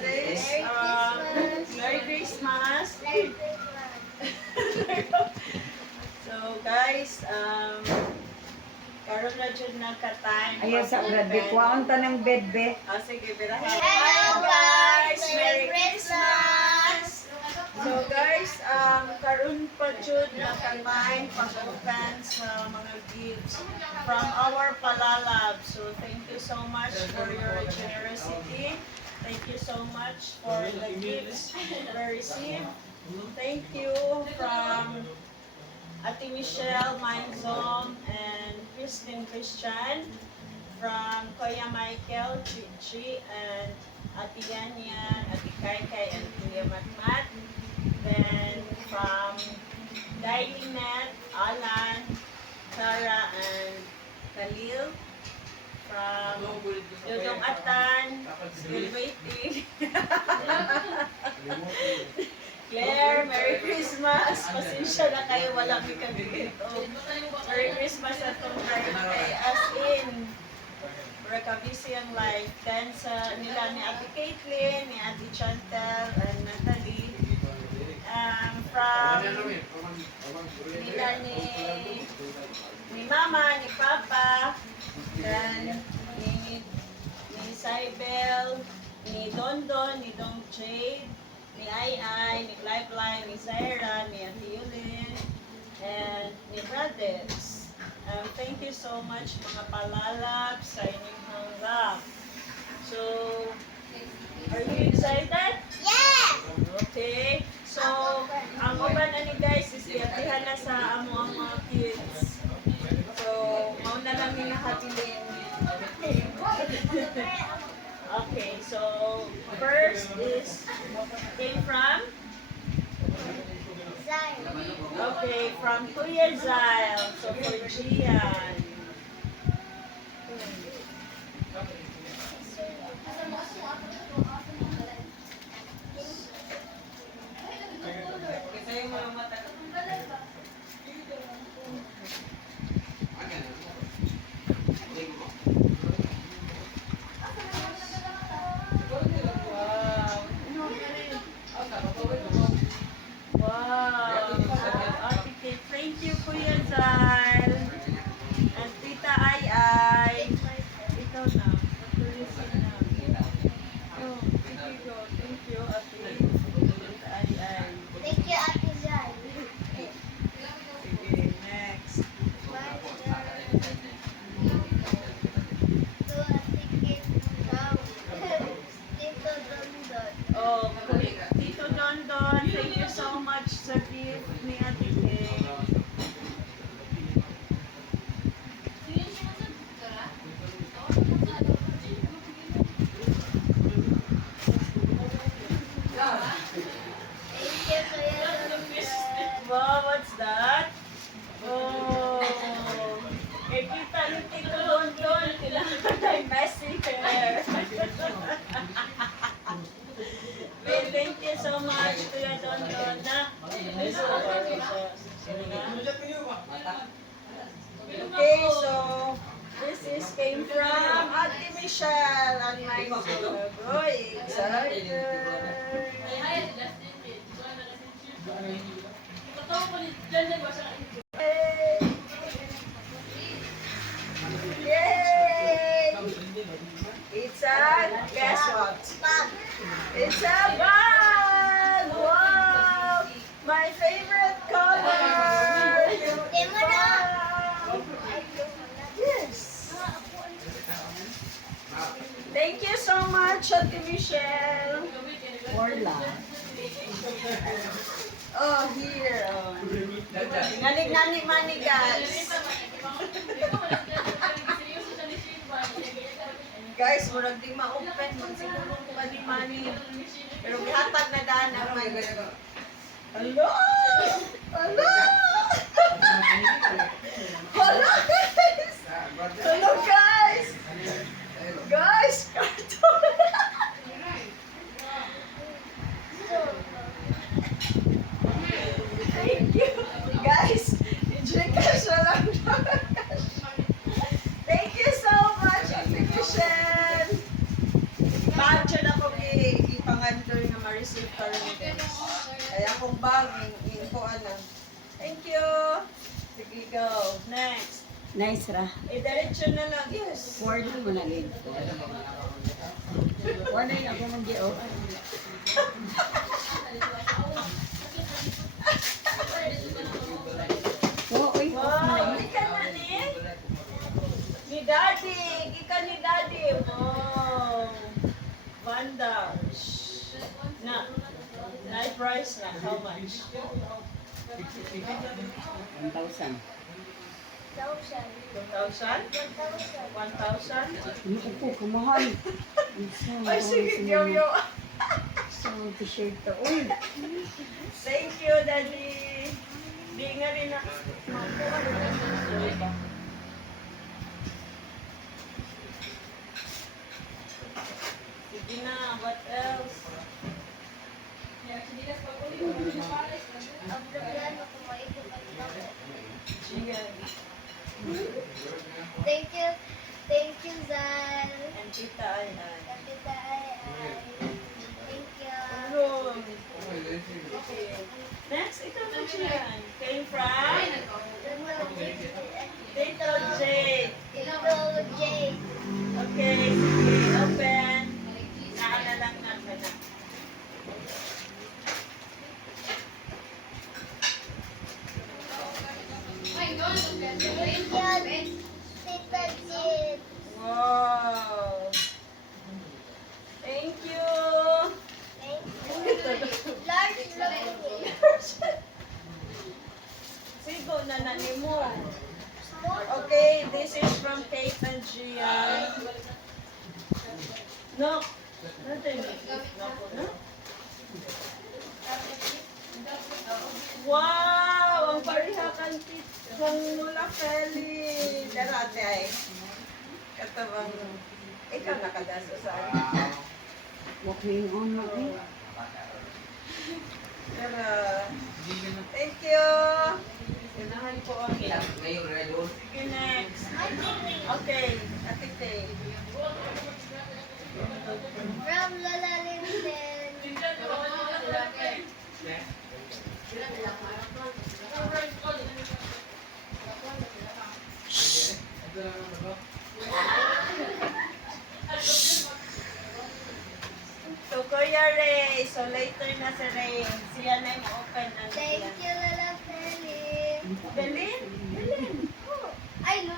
holidays. Merry Christmas. So guys, karon na dyan nagka-time. Ayaw sa grabe. Kuwaon ta ng bedbe. Sige, birahan. Hello guys! Merry Christmas! So guys, karon pa jud naka-time pag-open sa mga gifts from our Palalab. So thank you so much for your generosity. Thank you so much for the gifts we received. Thank you from Ate Michelle Mainzom and Christian, from Kuya Michael, Chichi, and Ate Yanyan, Ate Kaikai, and Kuya Matmat. Then from Dailinette, Alan, Tara, and Khalil. From Dodong Atan, still waiting. Claire, Merry Christmas! Pasensya na kayo, wala may dito. Merry Christmas at kay as in. Busy ang life. Then sa nila ni Ate Caitlin, ni Ate Chantel, and Natalie. From nila ni Mama, ni Papa, then ni Cybel, ni Dondon, ni Dong Jade, ni Ai, ni Lifeline, ni Zaira, ni Ate Yulin, and ni Brothers. Thank you so much mga Palalab sa inyong hanggap. So, are you excited? Yes! Okay. So, ang uban ani guys is iatihan na sa amo ang mga kids. So, mauna lang nila habilin. Okay, so first is came from okay, from Kuya Zyle. So for Gian. Wow! Ate Kate, thank you Kuya Zyle. And Tita Ai. Ikaw na. Patulisin na. Oh, sige go. Thank you, Ate. Tita Ai. Thank you, Ate Zai. Sige, next. To Ate Kit now. Tito Dondon. Oh, Tito Dondon, thank you so much sa gift ni Ate Kate. Thank you, Kuya Dondon. Wow, what's that? Oh, eh kita ni Tito Dondon, kailangan tayo messy hair. Well, thank you so much, Kuya Dondon, na. Okay, so this is came from Ate Michelle and my boy. Excited. Yay! It's a, guess what? It's a bag! Wow! My favorite color! Demo na. Wow! Yes! Thank you so much, Ate Michelle! Orla. Oh, here. Oh. Nganig-nganig money, guys. Guys, murag di ma-open. Siguro kung money. Pero gihatag na daan ang may hello! Hello! Hello, guys! Hello, guys! Guys, cartoon! Thank you. Guys, enjoy ka siya lang. Thank you so much, Ate Michelle. Imagine ako ipang Nice ra. Diretso na lang. Yes. Word mo na rin. Wala yung ako mong di-o. Oh, uy. Wow, ika na ni. Ni Daddy. Ika ni Daddy. Wow. Vanda. Na. Night price na. How much? 1,000. 1,000. 2,000? 1,000. 1,000? Ano ko, kamahal. Ay, sige, yo-yo. So, t-shirt to. Uy. Thank you, Daddy. Di nga rin ako. Sige na, what else? Ang problema ko maikot ang tao. Gian. Thank you, Zal. And Tita ay. Kapita ay. Thank you. Ano? Okay. Next, ikaw na Gian. Came from? Tito Jade. Ito, Jay. Okay, sige, open. Naala lang natin na. Thank you, Tita Jade. Wow. Thank you. Thank you. Large lang yun. Sigo na nani mo. Small. Okay, this is from Kate and Gian. No. Nothing. No. Wow! Ang parihakan kang mula Feli. Darate ay. Katabang. Ikaw nakadaso sa akin. Walking on mo eh. Pero, thank you. Sinahan ko ang sige, next. Okay, Ate Tay. From Lola Linden. So, Kuya Ray. So, later na si Ray. Siya na yung open ang Thank you, Lola Felix. Belin? Belin. Oh. Ay,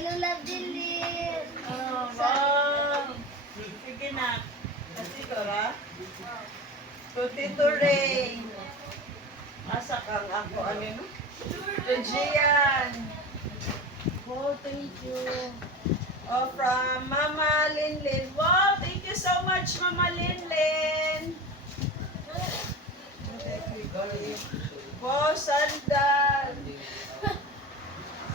Lola Bilin. Oh, wow. Sige na. Kasi ko, ha? So, Tito Ray. Asa kang ako, ano no? To Gian. Oh, thank you. Oh, from Mama Linlin. Wow, thank you so much, Mama Linlin. Wow, sandal.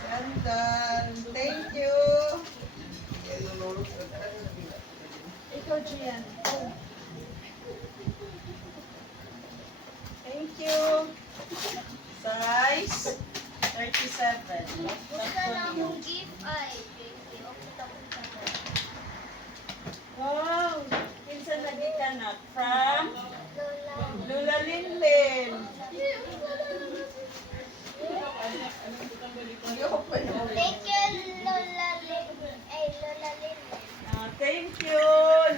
Sandal. Thank you. Ikaw, Gian. Oh. Thank you. Size 37. Gusto na akong gift ay. Thank you. Okay, tapos na ko. Wow! Pinsan lagi ka na. From Lola. Lula Linlin. Thank you, Lola Lin. Ay, Lola Lin. Thank you.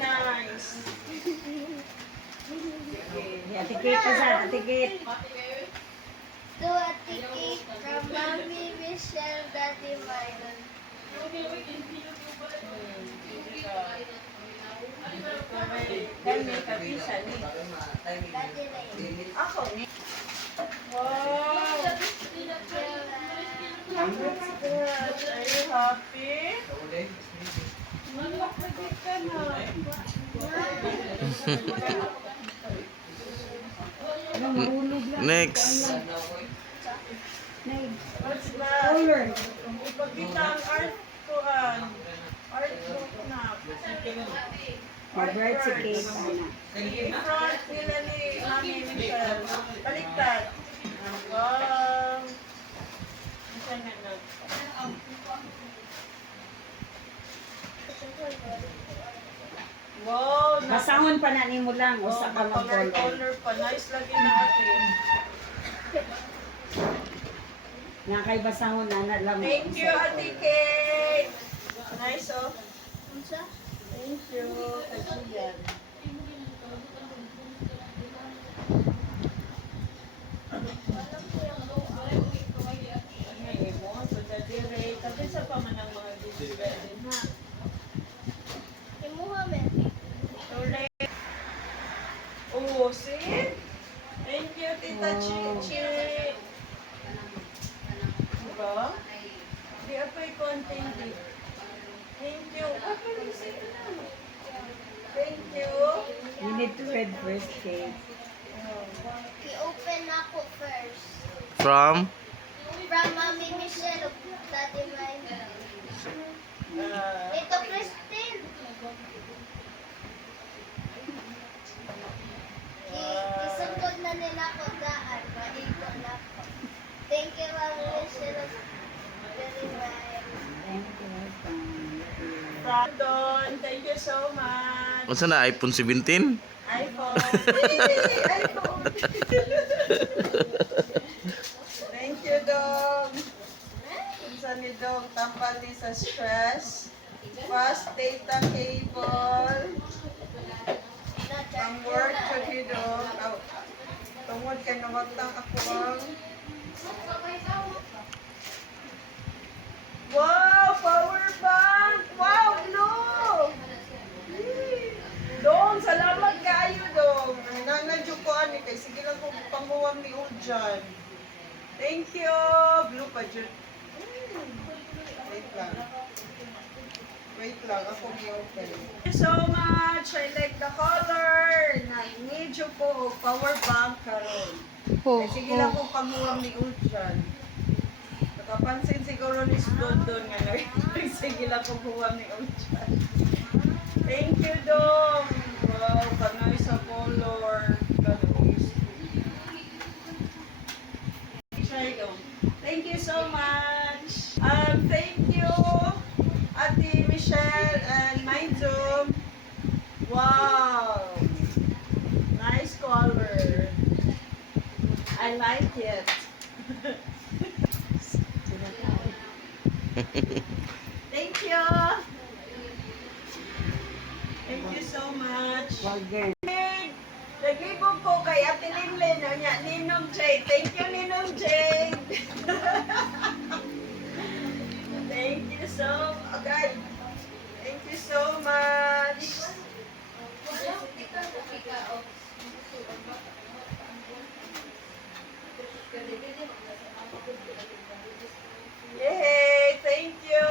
Nice. Ate Kate ka sa, Ate Kate. To Ate Kate from Mommy Michelle, Daddy Myron. Kami kabisa ni. Daddy Ryan. Ako ni. Wow! Congrats, girls. Are you happy? Malapit ka na. Ano, marulog lang. Next. Next. What's that? Color. Ipagkita ang art ko art book na. Robert si Kate, ana. I-front nila ni Mami Michelle. Baliktad. Wow. Isa na na. Wow. Basahon pa na nimo lang, Oh, usa ka color mag-color. color pa. Nice lagi na ate. Nga kay basahon na lang. Thank you, Ate Kate. Nice, oh. Unsa? Thank you. Kajiyan. Ay, mo, so dadire. Tabi sa pamanang mga display din, ha? Imuha me. Correct. Oh, see? Thank you, Tita Chichi. Diba? Di apoy konting di. Thank you. Thank you. You need to read first, Kate. I-open ako first. From? From Mami Michelle of Daddy Mine. Ito, Christine. Isugod na nila ako daan. Maikot na ako. Thank you, Mami Michelle of Daddy Mine. Thank you. Brandon, thank you so much. Unsa na iPhone 17? iPhone. iPhone. Thank you, Dong. Unsa ni Dong, tampal ni sa stress. Fast data cable. Ang work to ni Dong. Tungod kay nawagtang ako ang... Wow, power bank! Wow, no! Dong, salamat kayo, Dong. Nanadyo ko ani kay sige lang ko panguwang ni Uljan. Thank you. Blue pa dyan. Wait lang. Wait lang, ako i-open. Thank you so much. I like the color. Na-need ko power bank karon. Kay sige lang ko panguwang ni Uljan. Nakapansin siguro ni London nga sige lang ko buwang ni Uljan. Thank you, Dong. Wow, kanay sa color. Kaluis. Try, Dong. Thank you so much. Thank you, Ate Michelle and Mindzoom. Wow. Nice color. I like it. Thank you. Thank you so much. Burger. Naglibog ko kay Ate Linlin. Niya, Ninong Jade. Thank you, Ninong Jade. Thank you so much. Thank you so much. Yay! Thank you.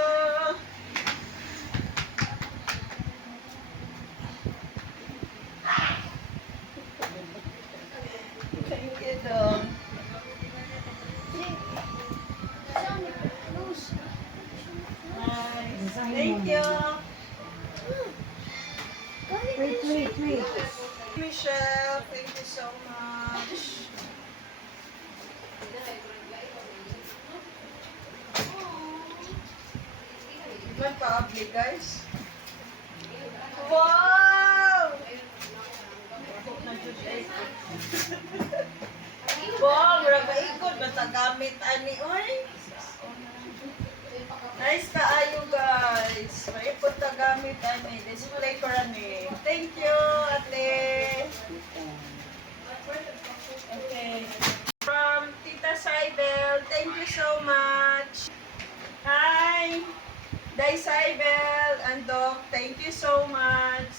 Thank you, Dom. Nice. Thank you. Wait. Michelle, thank you so much. Ilan pa-abli, guys? Wow! Wow, mura ikot basta gamit ani oy. Nice kaayo guys. Maipot ta gamit ani. Display ko rani. Thank you, ate. Okay. From Tita Saibel, thank you so much. Hi. Day Saibel and Doc, thank you so much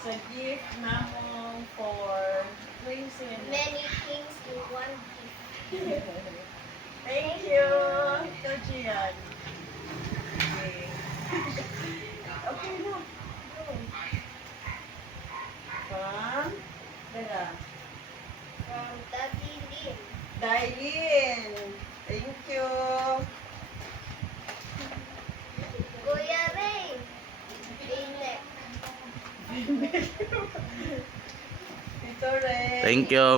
sa gift namong for Crimson. Many things in one gift. Thank you. Ito, Gian. Okay. Okay na. Go. From? Dala. From Daddy Lin. Dailin. Thank you. Kuya Ray. Inek. Tito Ray. Thank you.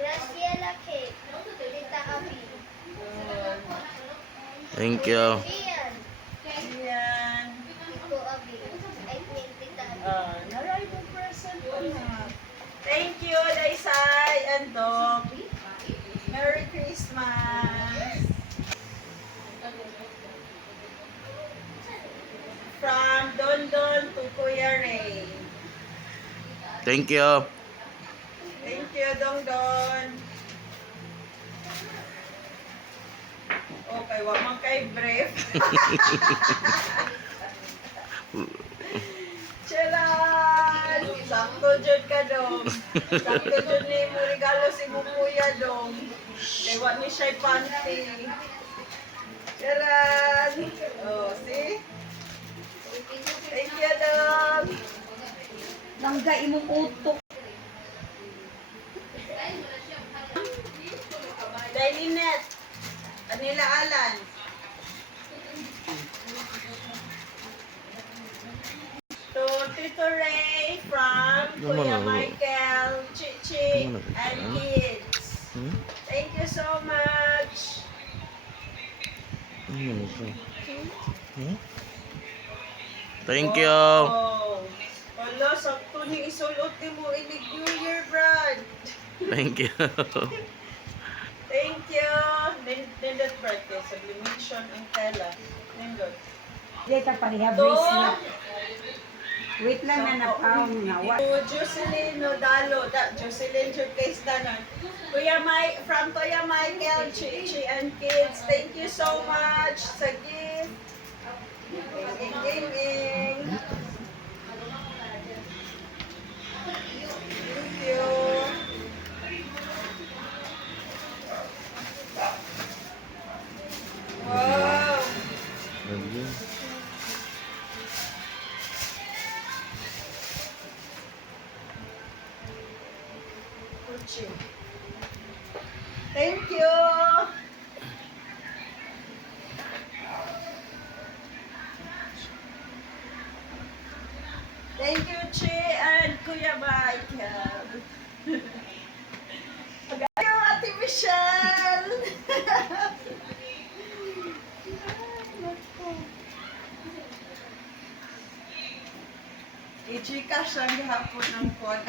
Graciela Kate. Tita Abi. Thank you. Rian. Gian. Tito Abi. I mean, Tita Abi. Naray mo present ko na. Thank you, Daisay and Doc. Merry Christmas. from Don Don to Kuya Ray. Thank you. Thank you, Dong Don. Okay, wag man kay brief. Charan! Sakto dyan ka, Dong. Sakto dyan ni mo regalo si Mukuya, Dong. Kaya wag ni siya panty. Charan! Oh, see? Thank you, Dong. Langga imong utok. Dailinette. Anila Alan. To Tito Ray from Kuya Michael, Chichi, and kids. Hmm? Thank you so much. Hmm? Thank you. Oh, wala, sakto ni isulot ni mo inig New Year, Brad. Thank you. Thank you. Nindot, Brad, kaya sublimation ang tela. Nindot. Di ka pareha To, bracelet. Wait lang na napaong nga. to Jocelyn Nodalo, Jocelyn Jurkais Danon. From Kuya Michael, Chichi, and kids, thank you so much sa gift. Gaming. Thank you. Wow. Gucci. Thank you. Thank you, Chi and Kuya Michael. Thank you, Ate Michelle. I-Gcash ang hapon ng phone.